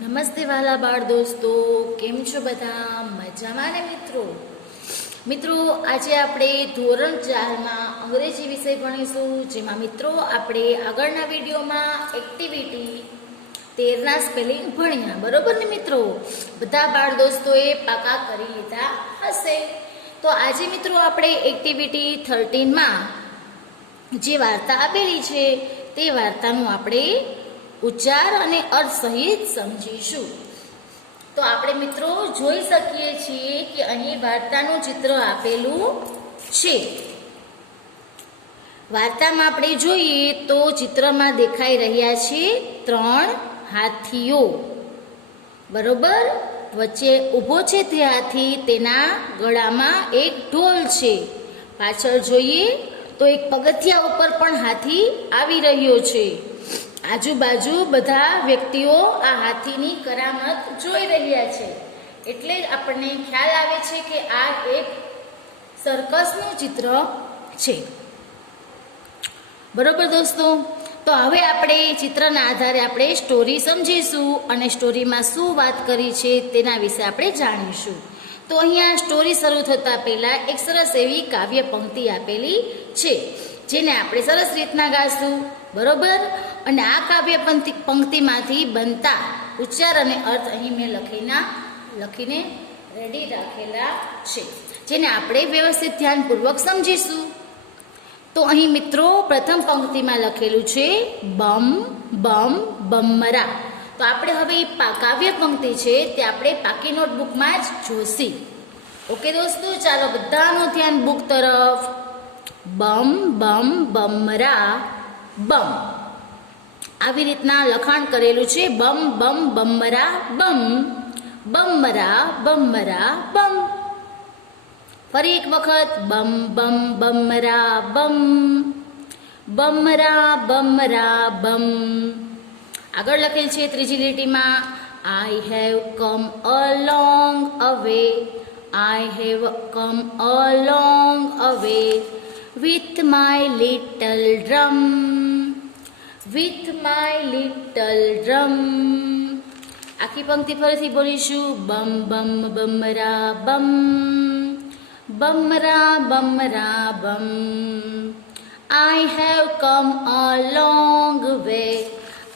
નમસ્તે વાલા બાળ દોસ્તો, કેમ છો બધા? મજામાં ને મિત્રો આજે આપણે ધોરણ 4માં અંગ્રેજી વિષય ભણીશું, જેમાં મિત્રો આપણે આગળના વિડીયોમાં એક્ટિવિટી 13ના સ્પેલિંગ ભણ્યા, બરોબર ને મિત્રો? બધા બાળ દોસ્તોએ પાકા કરી લીધા હશે. તો આજે મિત્રો આપણે એક્ટિવિટી 13માં જે વાર્તા આપેલી છે તે વાર્તાનું આપણે ઉચ્ચાર અને અર્થ સહિત સમજીશું. તો આપણે મિત્રો જોઈ શકીએ છીએ કે અહીં વાર્તાનું ચિત્ર આપેલું છે. વાર્તામાં આપણે જોઈએ તો ચિત્રમાં દેખાઈ રહ્યા છે 3 હાથીઓ, બરોબર? વચ્ચે ઊભો છે તે હાથી, તેના ગળામાં એક ઢોલ છે. પાછળ જોઈએ તો એક પગથિયા ઉપર પણ હાથી આવી રહ્યો છે. આજુબાજુ બધા વ્યક્તિઓ આ હાથીની કરામત જોઈ રહ્યા છે, એટલે જ આપણને ખ્યાલ આવે છે કે આ એક સર્કસનું ચિત્ર છે, બરોબર દોસ્તો? તો હવે આપણે ચિત્રના આધારે આપણે સ્ટોરી સમજીશું અને સ્ટોરીમાં શું વાત કરી છે તેના વિશે આપણે જાણીશું. તો અહીંયા સ્ટોરી શરૂ થતાં પહેલાં એક સરસ એવી કાવ્ય પંક્તિ આપેલી છે, જેને આપણે સરસ રીતના ગાશું, બરોબર? અને આ કાવ્ય પંક્તિમાંથી બનતા ઉચ્ચાર અને અર્થ અહીં મેં લખીને રેડી રાખેલા છે, જેને આપણે વ્યવસ્થિત ધ્યાનપૂર્વક સમજીશું. તો અહીં મિત્રો પ્રથમ પંક્તિમાં લખેલું છે બમ બમ બમરા. તો આપણે હવે કાવ્ય પંક્તિ છે તે આપણે પાકી નોટબુકમાં જ જોશી. ઓકે દોસ્તો, ચાલો બધાનું ધ્યાન બુક તરફ. બમ બમ બમરા બમ, આવી રીતના લખાણ કરેલું છે. બમ બમ બમરા બમ, બમરા બમરા બમ. ફરી એક વખત બમ બમ બમરા બમ, બમરા બમરા બમ. આગળ લખેલ છે ત્રીજી લીટીમાં આઈ have come a long away, I have come a long away with my little drum, with my little drum. આખી પંક્તિ ફરીથી બોલીશું. બમ બમ બમરા બમ, બમરા બમરા બમ. I have come a long way,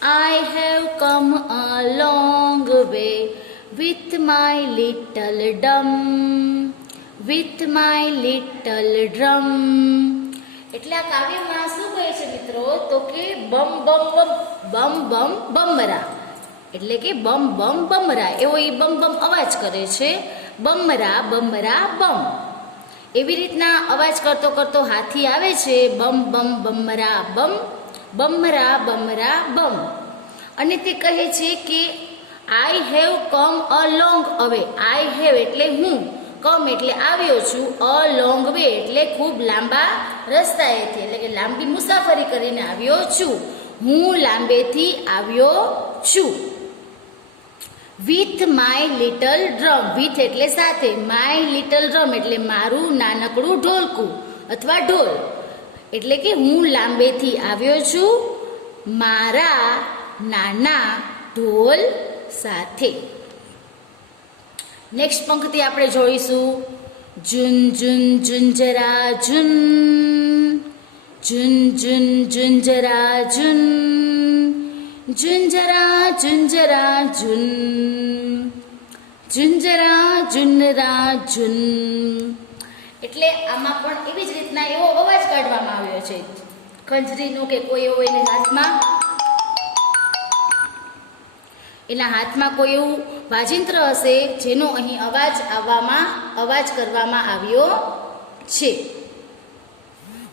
I have come a long way with my little drum, with my little drum. એટલે આ કાવ્યમાં શું કહે છે મિત્રો? તો કે બમ બમ બમ બમ બમ બમરા, એટલે કે બમ બમ બમરા, એવો એ બમ બમ અવાજ કરે છે. બમરા બમરા બમ, એવી રીતના અવાજ કરતો કરતો હાથી આવે છે. બમ બમ બમરા બમ, બમરા બમરા બમ. અને તે કહે છે કે આઈ have come a long away. I have એટલે હું, કમ એટલે આવ્યો છું, અ લોંગ વે એટલે ખૂબ લાંબા રસ્તાએથી, એટલે કે લાંબી મુસાફરી કરીને આવ્યો છું. હું લાંબેથી આવ્યો છું. With my little drum, with એટલે સાથે, માય લિટલ ડ્રમ એટલે મારું નાનકડું ઢોલકું અથવા ઢોલ, એટલે કે હું લાંબેથી આવ્યો છું મારા નાના ઢોલ સાથે. નેક્સ્ટ પંક્તિ આપણે જોઈશું. જુન જુન જુંજરા જુન, જુન જુન જુંજરા જુન, જુંજરા જુંજરા જુન, જુંજરા જુનરા જુન. એટલે આમાં પણ એવી જ રીતના એવો અવાજ કાઢવામાં આવ્યો છે, ખંજરીનો કે કોઈ એવો એના હાથમાં કોઈ એવું વાજિંત્ર હશે જેનો અહીં અવાજ કરવામાં આવ્યો છે.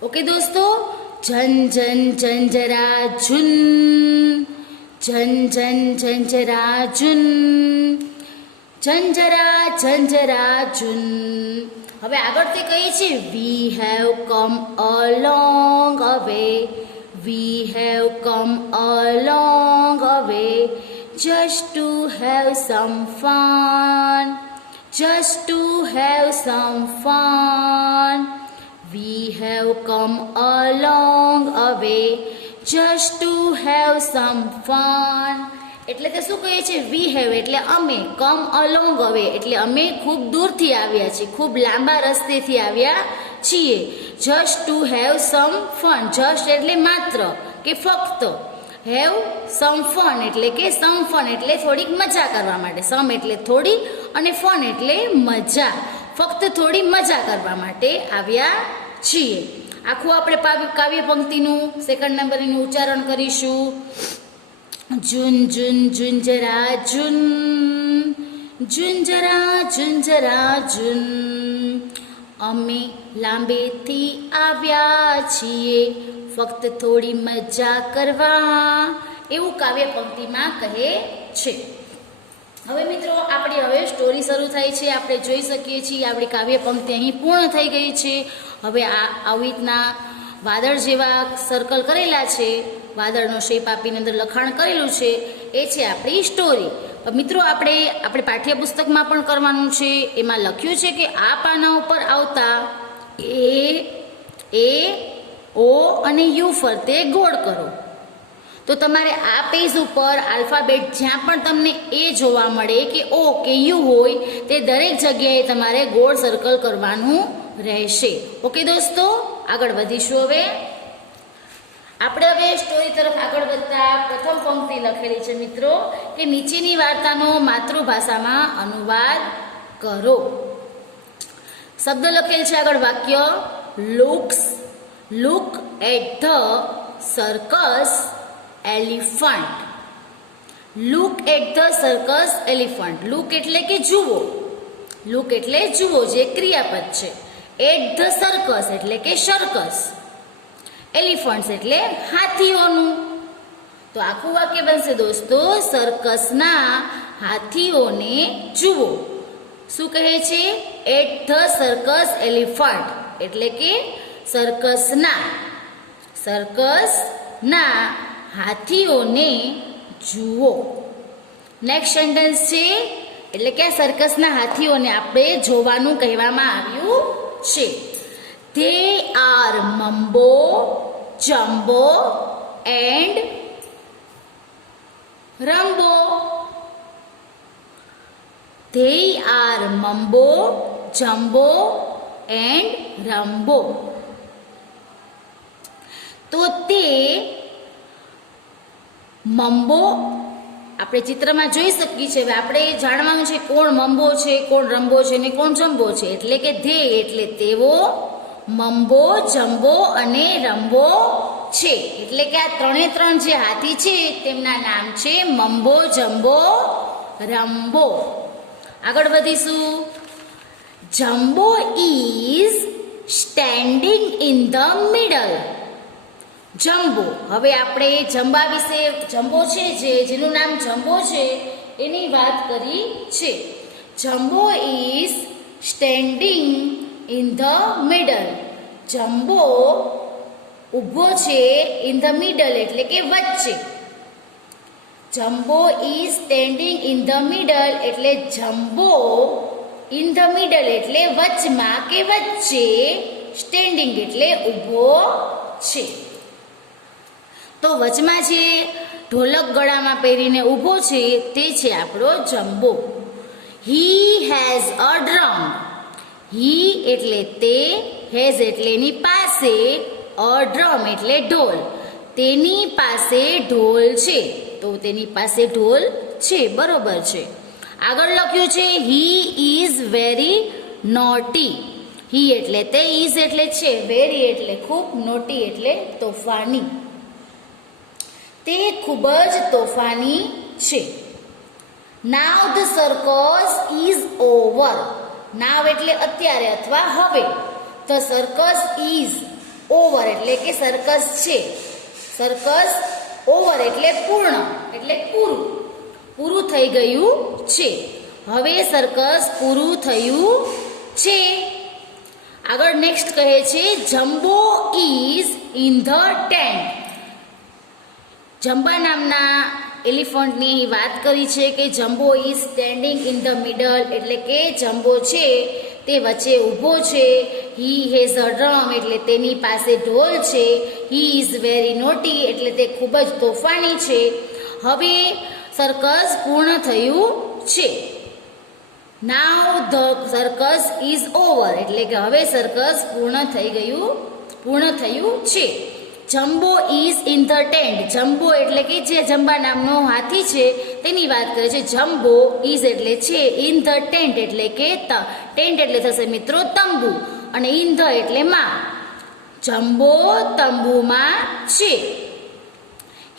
ઓકે દોસ્તો, જન જન જંજરા જુન, જન જન જંજરા જુન, જંજરા જંજરા જુન. હવે આગળ તે કહે છે વી have come a long away, we have come a long away just to have some fun, just to have some fun. We have come a long way just to have some fun. એટલે તે શું કહે છે? We have એટલે અમે, come along અવે એટલે અમે ખૂબ દૂરથી આવ્યા છીએ, ખૂબ લાંબા રસ્તેથી આવ્યા છીએ. Just to have sum fun, just એટલે માત્ર કે ફક્ત, હેવ સમ ફન એટલે કે સમ ફન એટલે થોડીક મજા કરવા માટે, સમ એટલે થોડી અને ફન એટલે મજા, ફક્ત થોડી મજા કરવા માટે આવ્યા છીએ. આખું આપણે કાવ્ય પંક્તિનું સેકન્ડ નંબરનું ઉચ્ચારણ કરીશું. જુન જુન જુંજરા જુન, જુંજરા જુંજરા જુન, અમે લાંબેથી આવ્યા છીએ ફક્ત થોડી મજા કરવા, એવું કાવ્ય પંક્તિમાં કહે છે. હવે મિત્રો આપણી હવે સ્ટોરી શરૂ થાય છે. આપણે જોઈ શકીએ છીએ આપણી કાવ્ય પંક્તિ અહીં પૂર્ણ થઈ ગઈ છે. હવે આવી રીતના વાદળ જેવા સર્કલ કરેલા છે, વાદળનો શેપ આપીને અંદર લખાણ કરેલું છે, એ છે આપણી સ્ટોરી. મિત્રો આપણે પાઠ્યપુસ્તકમાં પણ કરવાનું છે. એમાં લખ્યું છે કે આ પાના ઉપર આવતા એ ઓ અને યુ ફરતે ગોળ કરો. તો તમારે આ પેજ ઉપર આલ્ફાબેટ જ્યાં પણ તમને એ જોવા મળે કે ઓ કે યુ હોય તે દરેક જગ્યાએ તમારે ગોળ સર્કલ કરવાનું રહેશે. ઓકે દોસ્તો, આગળ વધીશું. હવે આપણે હવે સ્ટોરી તરફ આગળ વધતા પ્રથમ પંક્તિ લખેલી છે મિત્રો કે નીચેની વાર્તાનો માતૃભાષામાં અનુવાદ કરો. શબ્દ લખેલ છે આગળ વાક્ય look at the circus elephant. Look at the circus elephant. Look એટલે કે જુઓ, લુક એટલે જુઓ જે ક્રિયાપદ છે. એટ ધ સર્કસ એટલે કે સર્કસ, એલિફન્ટ્સ એટલે હાથીઓનું. તો આખું વાક્ય બનશે દોસ્તો, સર્કસના હાથીઓને જુઓ. શું કહે છે? એટ ધ સર્કસ એલિફન્ટ એટલે કે સર્કસના હાથીઓને જુઓ. નેક્સ્ટ સેન્ટેન્સ છે એટલે કે આ સર્કસના હાથીઓને આપણે જોવાનું કહેવામાં આવ્યું છે. They are Mumbo, Jumbo and Rumbo. They are Mumbo, Jumbo and Rumbo. તો તે મમ્બો આપણે ચિત્રમાં જોઈ શકીએ છીએ. હવે આપણે જાણવાનું છે કોણ મમ્બો છે, કોણ રંબો છે અને કોણ જમ્બો છે. એટલે કે ધે એટલે તેઓ, મમ્બો, જમ્બો અને રંબો છે. એટલે કે આ ત્રણ જે હાથી છે તેમના નામ છે મમ્બો, જમ્બો, રંબો. આગળ વધીશું. Jumbo is standing in the middle. Jumbo, હવે આપણે જંબા વિશે, જમ્બો છે જેનું નામ જમ્બો છે એની વાત કરી છે. Jumbo is standing in the middle. Jumbo ઊભો છે ઇન ધ મિડલ એટલે કે વચ્ચે. Jumbo is standing in the middle એટલે જમ્બો ઇન ધ મિડલ એટલે વચમાં કે વચ્ચે, સ્ટેન્ડિંગ એટલે ઊભો છે. તો વચમાં જે ઢોલક ગળામાં પહેરીને ઊભો છે તે છે આપણો Jumbo. He has a drum. He એટલે તે, હેઝ એટલે એની પાસે, અ ડ્રમ એટલે ઢોલ. તેની પાસે ઢોલ છે. તો તેની પાસે ઢોલ છે, બરોબર છે. આગળ લખ્યું છે હી ઇઝ વેરી નોટી. હી એટલે તે, ઇઝ એટલે છે, વેરી એટલે ખૂબ, નોટી એટલે તોફાની. તે ખૂબ જ તોફાની છે. Now the circus is over. Now એટલે અત્યારે અથવા હવે. ધ સર્કસ ઇઝ ઓવર એટલે કે સર્કસ છે. સર્કસ ઓવર એટલે પૂર્ણ, એટલે પૂરું થઈ ગયું છે. હવે સર્કસ પૂરું થયું છે. આગળ નેક્સ્ટ કહે છે Jumbo is in the tent. Jumbo નામના એલિફન્ટની વાત કરી છે કે Jumbo is standing in the middle એટલે કે જમ્બો છે તે વચ્ચે ઊભો છે. હી હેઝ અ ડ્રમ એટલે તેની પાસે ઢોલ છે. હી ઇઝ વેરી નોટી એટલે તે ખૂબ જ તોફાની છે. હવે સર્કસ પૂર્ણ થયું છે. Now the circus is over એટલે કે હવે સર્કસ પૂર્ણ થયું છે. Jumbo is in the tent. Jumbo એટલે કે જે જંબા નામનો હાથી છે તેની વાત કરે છે. જમ્બો ઇઝ એટલે છે, ઇન ધ ટેન્ટ એટલે કે ટેન્ટ એટલે થશે મિત્રો તંબુ, અને ઇન ધ એટલે માં. જમ્બો તંબુમાં છે.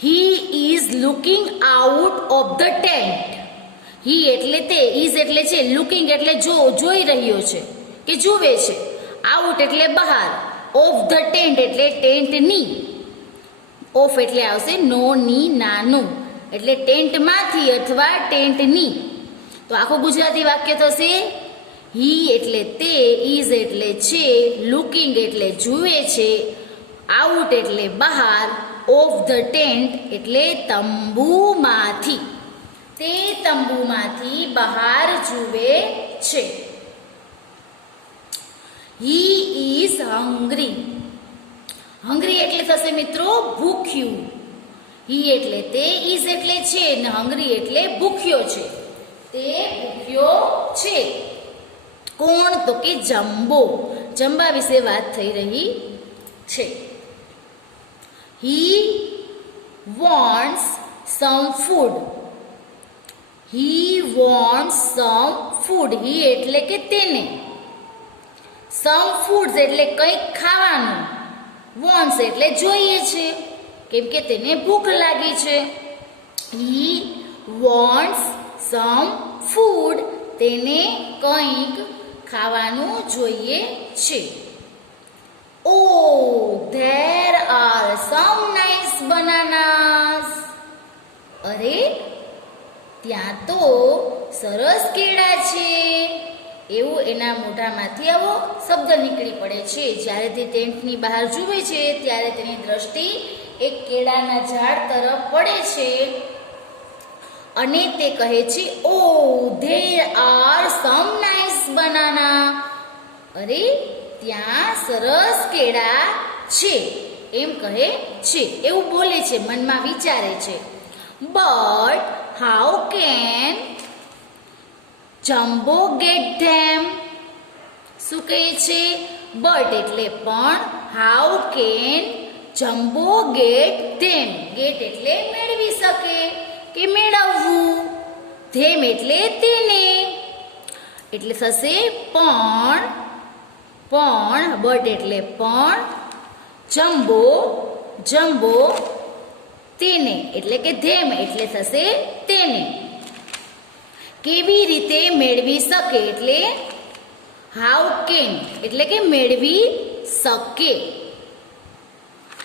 He is looking out of the tent. He એટલે તે, ઇઝ એટલે છે, લુકિંગ એટલે જોઈ રહ્યો છે કે જુએ છે, આઉટ એટલે બહાર, ઓફ ધ ટેન્ટ એટલે ટેન્ટની, ઓફ એટલે આવશે નો ની નાનું, એટલે ટેન્ટમાંથી અથવા ટેન્ટની. તો આખું ગુજરાતી વાક્ય થશે હી એટલે તે, ઇઝ એટલે છે, લુકિંગ એટલે જુએ છે, આઉટ એટલે બહાર, ઓફ ધ ટેન્ટ એટલે તંબુમાંથી, તે તંબુમાંથી બહાર જુએ છે. He is hungry. હંગ્રી એટલે થશે મિત્રો ભૂખ્યું. હી એટલે તે, ઇઝ એટલે છે, ને હંગ્રી એટલે ભૂખ્યો છે, તે ભૂખ્યો છે. કોણ? તો કે જમ્બો. જંબા વિશે વાત થઈ રહી છે. He wants some food. He wants some food. He એટલે કે તેને, સમ ફૂડ્સ એટલે કંઈક ખાવાનું, વોન્ટ્સ એટલે જોઈએ છે, કેમ કે તેને ભૂખ લાગી છે. હી વોન્ટ્સ સમ ફૂડ, તેને કંઈક ખાવાનું જોઈએ છે. Oh there are some nice bananas. અરે ત્યાં તો સરસ કેળા છે. એવું એના મોઢામાંથી આવો શબ્દ નીકળી પડે છે. જ્યારે તે ટેન્ટની બહાર જુએ છે ત્યારે તેની દ્રષ્ટિ એક કેળાના ઝાડ તરફ પડે છે અને તે કહે છે, oh there are some nice banana. અરે ત્યાં સરસ કેળા છે, એમ કહે છે, એવું બોલે છે, મનમાં વિચારે છે. But how can Jumbo get them. શું કહે છે? બટ એટલે પણ, how can Jumbo get them. Get એટલે મેળવી શકે કે મેળવવું, ધેમ એટલે તેને, એટલે થશે પણ, બટ એટલે પણ, જમ્બો તેને એટલે કે ધેમ એટલે થશે તેને. કેવી રીતે મેળવી શકે એટલે હાઉ કેન એટલે કે મેળવી શકે.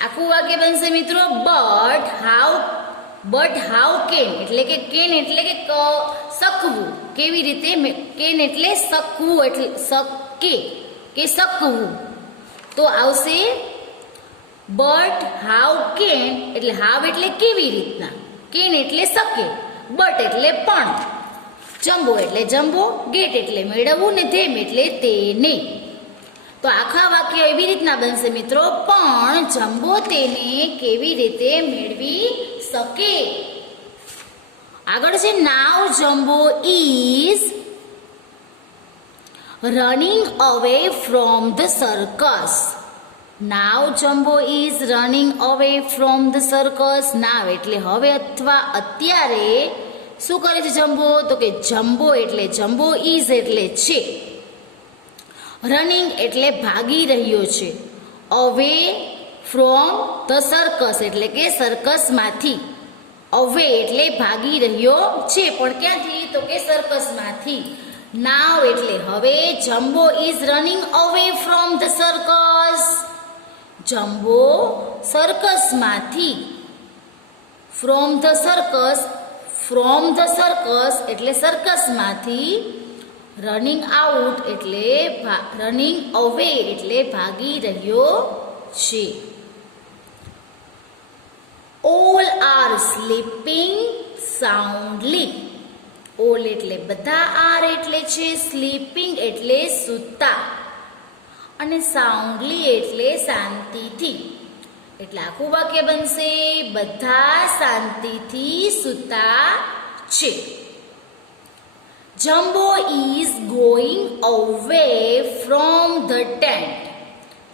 આખું વાક્ય બનશે મિત્રો બટ હાઉ કેન એટલે કે કેન એટલે કે શકવું, કેવી રીતે, કેન એટલે શકવું, એટલે શકે કે શકવું. તો આવશે બટ હાઉ કેન એટલે હાવ એટલે કેવી રીતના, કેન એટલે શકે, બટ એટલે પણ, જમ્બો એટલે જમ્બો, ગેટ એટલે મેળવવું, ને ધેમ એટલે તેને. તો આખા વાક્ય એવી રીતના બનશે મિત્રો, પણ જમ્બો તેને કેવી રીતે મેળવી શકે. આગળ છે now Jumbo is running away from the circus. Now Jumbo is running away from the circus. Now એટલે હવે અથવા અત્યારે શું કરે છે જમ્બો? તો કે જમ્બો એટલે જમ્બો, ઇઝ એટલે છે, રનિંગ એટલે ભાગી રહ્યો છે, અવે ફ્રોમ ધ સર્કસ એટલે કે સર્કસમાંથી, અવે એટલે ભાગી રહ્યો છે, પણ ક્યાંથી? તો કે સર્કસમાંથી. નાવ એટલે હવે, Jumbo is running away from the circus. Jumbo સર્કસમાંથી, ફ્રોમ ધ સર્કસ એટલે સર્કસમાંથી, રનિંગ આઉટ એટલે રનિંગ અવે એટલે ભાગી રહ્યો છે. All are sleeping soundly. All એટલે બધા, આર એટલે છે, સ્લીપિંગ એટલે સૂતા, અને સાઉન્ડલી એટલે શાંતિથી. એટલે આખું વાક્ય બનશે બધા શાંતિથી સૂતા છે. જમ્બો ઇઝ ગોઈંગ અવે ફ્રોમ ધ ટેન્ટ.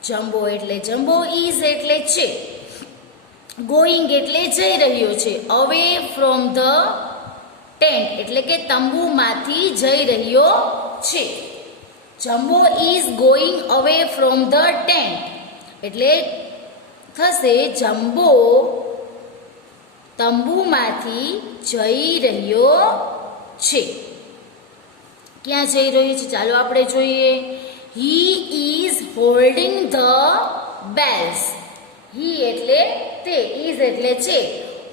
જમ્બો એટલે જમ્બો ઇઝ એટલે છે, ગોઈંગ એટલે જઈ રહ્યો છે, અવે ફ્રોમ ધ ટેન્ટ એટલે કે તંબુમાંથી જઈ રહ્યો છે. જમ્બો ઇઝ ગોઈંગ અવે ફ્રોમ ધ ટેન્ટ એટલે થશે જમ્બો તંબુમાંથી જઈ રહ્યો છે. ક્યાં જઈ રહ્યો છે ચાલો આપણે જોઈએ. He is holding the bells. He એટલે તે, ઇઝ એટલે છે,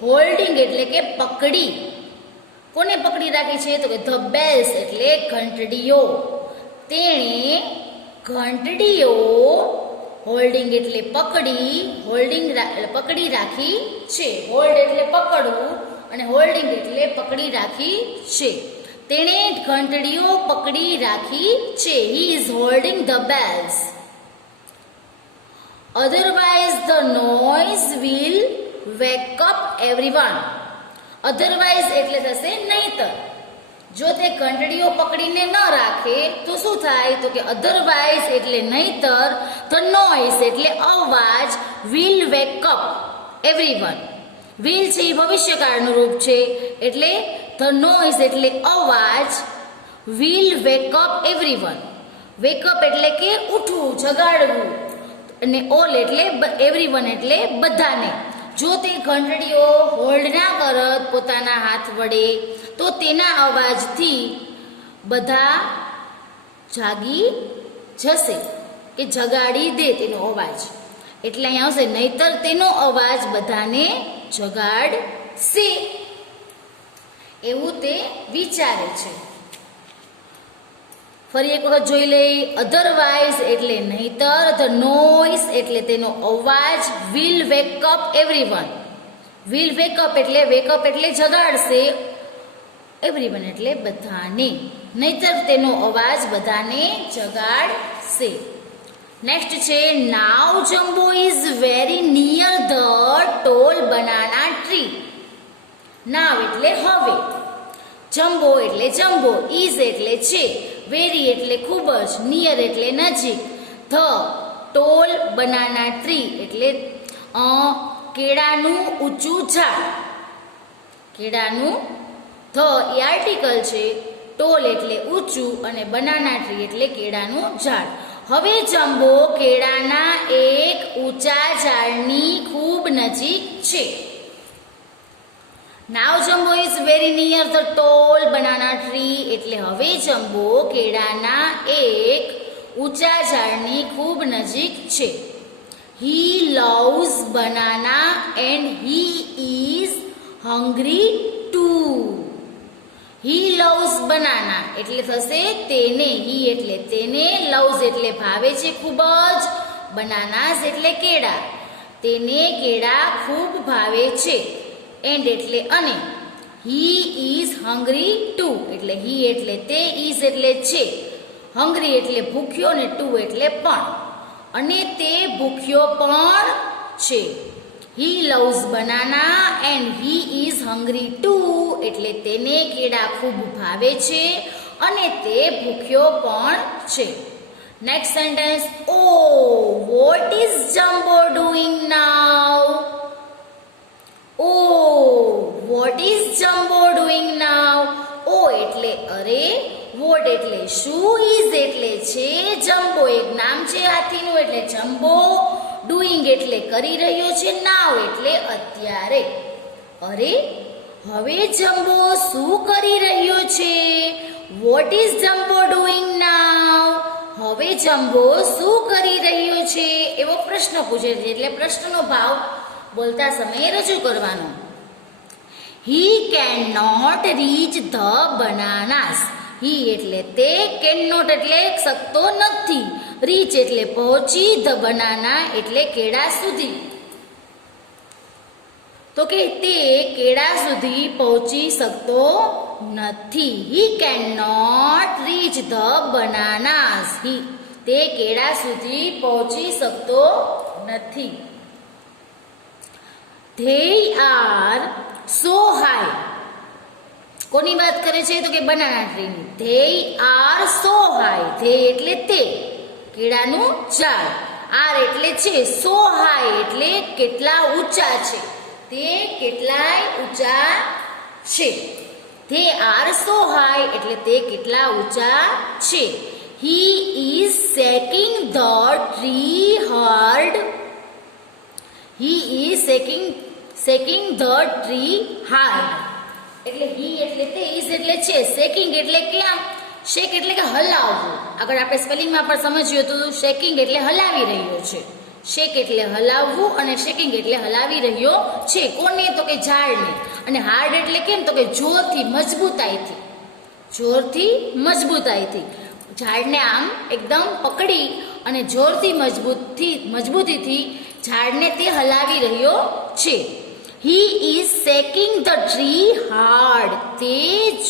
હોલ્ડિંગ એટલે કે પકડી. કોને પકડી રાખી છે તો કે ધ બેલ્સ એટલે ઘંટડીઓ. તેણે ઘંટડીઓ, હોલ્ડિંગ એટલે પકડી, હોલ્ડિંગ પકડી રાખી છે. હોલ્ડ એટલે પકડવું અને હોલ્ડિંગ એટલે પકડી રાખી છે. તેણે ઘંટડીઓ પકડી રાખી છે. He is holding the bells. Otherwise the noise will wake up everyone. Otherwise એટલે થશે નહીતર. જો તે ઘંટડીઓ પકડીને ન રાખે તો શું થાય તો કે અધરવાઇઝ એટલે નહીતર, ધ નોઇઝ એટલે અવાજ, will wake up everyone. Will છે એ ભવિષ્યકાળનું રૂપ છે એટલે ધ નોઇઝ એટલે અવાજ, will wake up everyone. Wake up એટલે કે ઉઠવું, જગાડવું, અને ઓલ એટલે એવરીવન એટલે બધાને. જો તે ઘંટડીઓ હોલ્ડ ના કરત પોતાના હાથ વડે તો તેના અવાજથી બધા જાગી જશે, કે જગાડી દે તેનો અવાજ. એટલે અહીંયા આવશે નહીતર તેનો અવાજ બધાને જગાડશે, એવું તે વિચારે છે. ફરી એક વખત જોઈ લઈ. અધરવાઇઝ એટલે નહીતર, ધ નોઇઝ એટલે તેનો અવાજ, will wake up everyone. Will wake up એટલે જગાડશે, એવરીવન એટલે બધાને, નહીતર તેનો અવાજ બધાને જગાડશે. નેક્સ્ટ છે now Jumbo is very near the tall banana tree. Now એટલે હવે, જમ્બો એટલે જમ્બો, ઇઝ એટલે છે, વેરી એટલે ખૂબ જ, નિયર એટલે નજીક, ધ ટોલ બનાના ટ્રી એટલે કેળાનું ઊંચું ઝાડ. કેળાનું, ધ એ આર્ટિકલ છે, ટોલ એટલે ઊંચું અને બનાના ટ્રી એટલે કેળાનું ઝાડ. હવે જમ્બો કેળાના એક ઊંચા ઝાડની ખૂબ નજીક છે. Now Jumbo is very near the tall banana tree એટલે હવે જમ્બો કેળાના એક ઊંચા ઝાડની ખૂબ નજીક છે. He loves banana and he is hungry too. He loves banana એટલે થશે તેને, હી એટલે તેને, લવ્સ એટલે ભાવે છે ખૂબ જ, બનાનાસ એટલે કેળા, તેને કેળા ખૂબ ભાવે છે. એન્ડ એટલે અને, હી ઇઝ હંગ્રી ટુ એટલે હી એટલે તે, ઇઝ એટલે છે, હંગ્રી એટલે ભૂખ્યો ને ટુ એટલે પણ, અને તે ભૂખ્યો પણ છે. He loves banana and he is hungry too એટલે તેને કેળા ખૂબ ભાવે છે અને તે ભૂખ્યો પણ છે. Next sentence. Oh what is Jumbo doing now. Oh what is Jumbo doing now. Oh એટલે અરે, વોટ એટલે શું, ઇઝ એટલે છે, જમ્બો એક નામ છે હાથીનું એટલે જમ્બો, ડુઈંગ એટલે કરી રહ્યો છે, નાવ એટલે અત્યારે. અરે હવે જમ્બો શું કરી રહ્યો છે. વોટ ઇઝ જમ્બો ડુઈંગ નાઉ. હવે જમ્બો શું કરી રહ્યો છે એવો પ્રશ્ન પૂછે છે, એટલે પ્રશ્નનો ભાવ બોલતા સમયે રજૂ કરવાનો. He can not reach the bananas. He એટલે તે, કેન નોટ એટલે શકતો નથી, રીચ એટલે પહોંચી, ધ બનાના એટલે કેળા સુધી. તો કે તે કેળા સુધી પહોંચી શકતો નથી. He can not reach the bananas. તે કેળા સુધી પહોંચી શકતો નથી. They are so high. કોની વાત કરે છે તો કે બનાના ટ્રીની. They are so high. They એટલે તે, કેળાનું ઝાડ. આર એટલે છે, સો હાઈ એટલે કેટલા ઊંચા છે, તે કેટલાય ઊંચા છે. ધે આર સો હાઈ એટલે તે કેટલા ઊંચા છે. He is shaking the tree hard. He is shaking the tree hard. એટલે હી એટલે તે, ઇઝ એટલે છે, શેકિંગ એટલે ક્યાં, શેક એટલે કે હલાવવું. આગળ આપણે સ્પેલિંગમાં પણ સમજ્યું હતું, શેકિંગ એટલે હલાવી રહ્યો છે. શેક એટલે હલાવવું અને શેકિંગ એટલે હલાવી રહ્યો છે. કોને તો કે ઝાડને. અને હાર્ડ એટલે કેમ તો કે જોરથી, મજબૂતાઈથી. જોરથી મજબૂતાઈથી ઝાડને આમ એકદમ પકડી અને જોરથી મજબૂતીથી ઝાડને તે હલાવી રહ્યો છે. He is shaking the tree hard. તે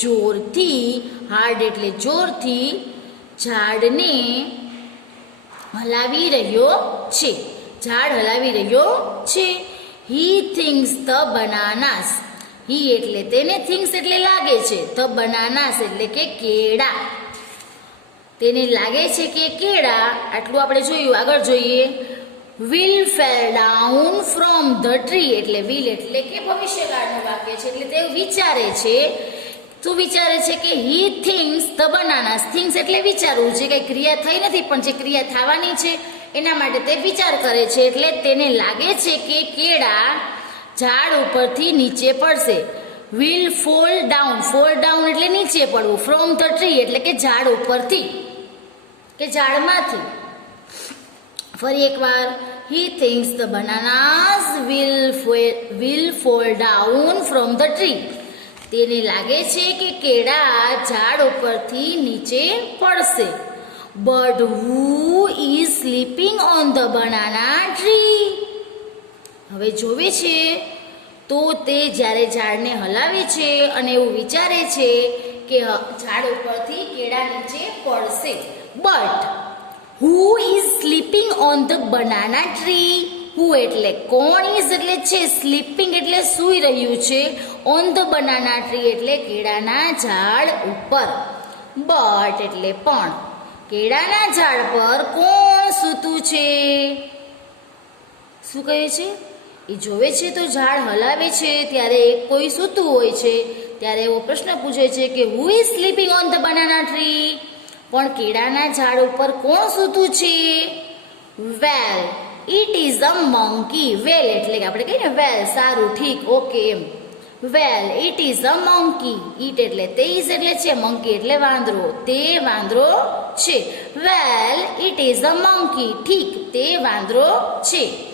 જોરથી, હાર્ડ એટલે જોરથી, ઝાડને હલાવી રહ્યો છે. ઝાડ હલાવી રહ્યો છે. હી થિંક્સ ધ બનાનાસ. હી એટલે તેને, થિંગ્સ એટલે લાગે છે, ધ બનાનાસ એટલે કે કેળા. તેને લાગે છે કે કેળા, આટલું આપણે જોયું. આગળ જોઈએ. Will fell down from the tree. એટલે વિલ એટલે કે ભવિષ્યકાળનું વાક્ય છે, એટલે તે વિચારે છે. શું વિચારે છે કે હી થિંક્સ ધ બનાનાસ. થિંગ્સ એટલે વિચારવું. જે કંઈ ક્રિયા થઈ નથી પણ જે ક્રિયા થવાની છે એના માટે તે વિચાર કરે છે. એટલે તેને લાગે છે કે કેળા ઝાડ ઉપરથી નીચે પડશે. Will fall down. Fall down એટલે નીચે પડવું. ફ્રોમ ધ ટ્રી એટલે કે ઝાડ ઉપરથી, કે ઝાડમાંથી. ફરી એકવાર. He thinks the bananas will fall down from the tree. તેને લાગે છે કે કેળા ઝાડ ઉપરથી નીચે પડશે. But who is sleeping on the banana tree. હવે જોવે છે તો તે જ્યારે ઝાડને હલાવે છે અને એવું વિચારે છે કે ઝાડ ઉપરથી કેળા નીચે પડશે. But who is sleeping on the banana tree. Who એટલે કોણ, ઇઝ એટલે છે, સ્લીપિંગ એટલે સૂઈ રહ્યું છે, ઓન ધ બનાના ટ્રી એટલે કેળાના ઝાડ ઉપર. બટ એટલે પણ, કેળાના ઝાડ પર કોણ સૂતું છે. શું કહે છે? એ જોવે છે તો ઝાડ હલાવે છે ત્યારે કોઈ સૂતું હોય છે. ત્યારે એવો પ્રશ્ન પૂછે છે કે who is sleeping on the banana tree. પણ કેળાના ઝાડ ઉપર કોણ સૂતું છે? Well it is a monkey. Well એટલે કે આપણે કહીએ ને વેલ, સારું, ઠીક, ઓકે એમ. Well it is a monkey. It એટલે તે, ઇઝ એટલે છે, મંકી એટલે વાંદરો. તે વાંદરો છે. Well it is a monkey. ઠીક, તે વાંદરો છે.